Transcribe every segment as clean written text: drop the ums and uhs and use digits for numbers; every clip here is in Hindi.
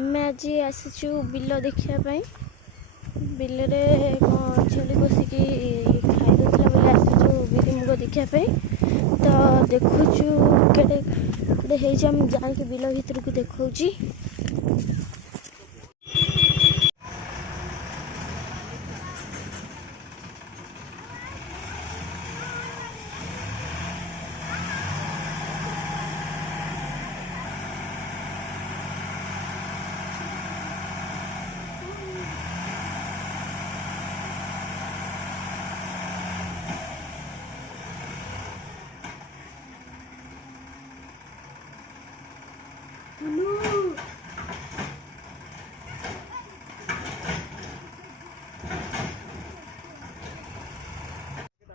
आमे आज आसीचु बिल देखापी बिल छेली बसिकी खाई दूसरा बोले आसीचु बिरी मुग देखापी तो देखुचु केड़े जाके बिल भीतर को देखा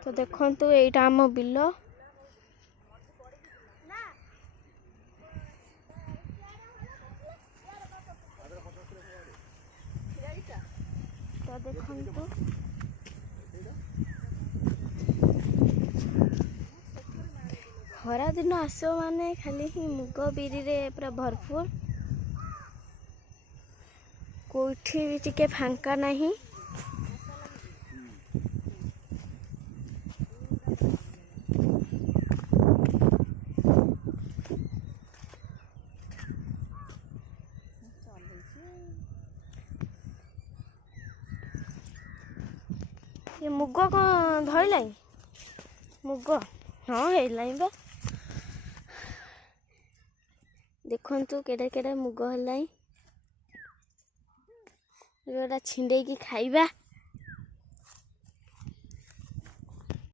तो देखो यहीटा आम बिल तो देखो खरा दिन आसो माने खाली ही मुग बिरी रे पूरा भरपूर कोठी भी टिके फांका नहीं ये मुग कौन धरल मुग हाँ है बा देखु केड़े केड़े मुग है छिंडे की खाइबा।